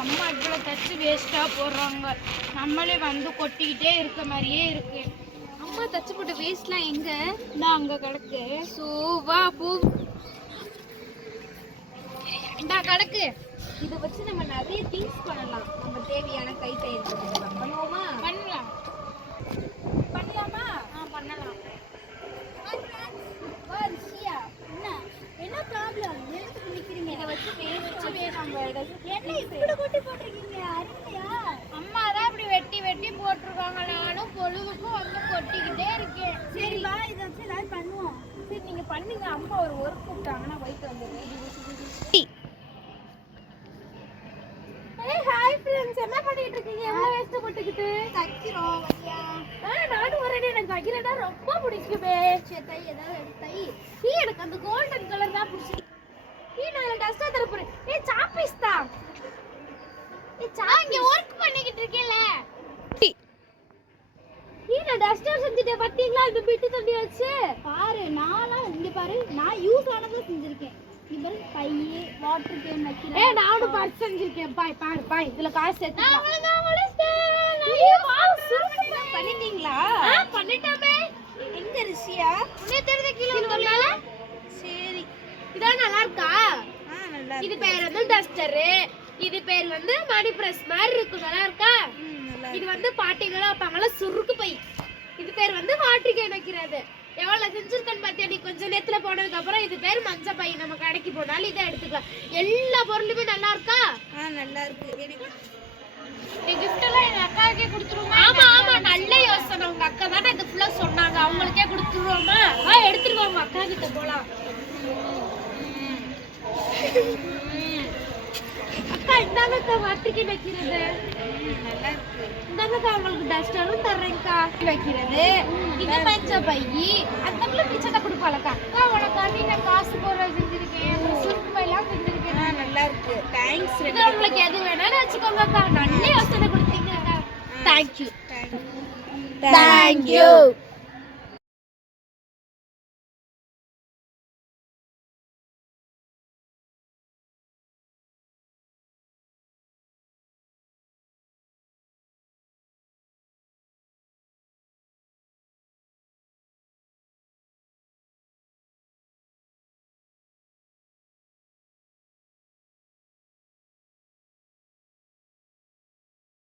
அம்மா இவ்வளோ தச்சு வேஸ்ட்டாக போடுறாங்க. நம்மளே வந்து கொட்டிக்கிட்டே இருக்க மாதிரியே இருக்கு. அம்மா தச்சு போட்ட வேஸ்ட்லாம் எங்க? நான் அங்கே கிடக்கு. சோவா பூ இந்தா கிடக்கு. இதை வச்சு நம்ம நிறைய திங்ஸ் பண்ணலாம். நம்ம தேவையான கை தையல் பண்ணுவோமா? பண்ணலாம். பண்ணலாமா? பண்ணலாம். என்ன ப்ராப்ளம்? எதுக்கு நிக்கிறீங்க? இதை வச்சு என்ன இப்படி கொட்டி போட்டிருக்கீங்க? அருமையா? அம்மா தான் இப்படி வெட்டி வெட்டி போட்டிருக்காங்க. நானும் பொழுதுக்கும் வந்து கொட்டிக்கிட்டே இருக்கேன். சரி வா, இதை வச்சு எல்லாரும் பண்ணுவோம். சரி நீங்க பண்ணுங்க. அம்மா ஒரு ஒர்க் கூப்பிட்டாங்கன்னா போயிட்டு வந்துடுறேன். ஹாய் ஃப்ரெண்ட்ஸ், என்ன பண்ணிட்டு இருக்கீங்க? எவ்வளவு வேஸ்ட் போட்டுக்கிட்டு தைக்கிறோம். நானும் வரேன். எனக்கு தைக்கிறதா ரொம்ப பிடிக்குமே. சரி தை, ஏதாவது எடுத்து தை. எனக்கு அந்த கோல்டன் கலர் தான் பிடிச்சிருக்கு. நான் டஸ்டர் தர போறேன். சாப்பீஸ் தான். இங்க வர்க் பண்ணிக்கிட்டு இருக்கேன்ல. நான் டஸ்டர் செஞ்சுட்டேன். பாத்தீங்களா இந்த பிட்டு தண்ணி வச்சு? பாரு, நான்லாம் இங்க பாரு, நான் யூஸ் ஆனதை செஞ்சிருக்கேன். இவர் பை வாட்டர் கேன் வைக்கிறேன். நானும் பார்த்து செஞ்சிருக்கேன். பாய் இதுல காசு சேர்த்து பண்ணிட்டீங்களா? பண்ணிட்டோமே. எங்க ரிஷியா? உன்னை தெரிஞ்ச கீழே வந்தால. சரி, இதான் நல்லா இருக்கா? நல்லா இது பேர் வந்து டஸ்டர். இது பேர் வந்து மணி பிரஸ் மாதிரி இருக்கும். நல்லா இருக்கா? இது வந்து பாட்டிங்களா வைப்பாங்கல்ல சுருக்கு பை. இது பேர் வந்து வாட்டர் கேன் வைக்கிறது. எவ்வளவு செஞ்சிருக்கேன்னு பாத்தியா நீ? கொஞ்ச நேரத்துல போனதுக்கு அப்புறம் இது பேர் மஞ்சள் பை. நம்ம கடைக்கு போனாலும் இதை எடுத்துக்கலாம். எல்லா பொருளுமே நல்லா இருக்கா? நல்லா இருக்கு. எனக்கு இந்த gift எல்லாம் எங்க அக்காவுக்கே கொடுத்துருவோமா? ஆமா நல்ல யோசனை. உங்க அக்கா தானே இது ஃபுல்லா சொன்னாங்க. அவங்களுக்கே கொடுத்துருவோமா? வா எடுத்துட்டு உங்க அக்கா கிட்ட போலாம். அக்கா இந்தாங்க வாட்டிக்கு வைக்கிறது. நல்லா இருக்கு. இந்தாங்க அவங்களுக்கு டஸ்டரும் தர்றேன்க்கா. வைக்கிறது இது மஞ்சள் பை. அதுக்குள்ள பிச்சத்தை கொடுப்பாளக்கா. அக்கா உனக்காண்டி நான் காசு போடுற செஞ்சிருக்கேன். சுருக்கு பையெல்லாம் செஞ்சிருக்கேன். நல்லா இருக்கு. தேங்க்ஸ். இது உங்களுக்கு எது வேணாலும் வச்சுக்கோங்க அக்கா. நல்ல யோசனை கொடுத்தீங்க. தேங்க்யூ. தேங்க்யூ.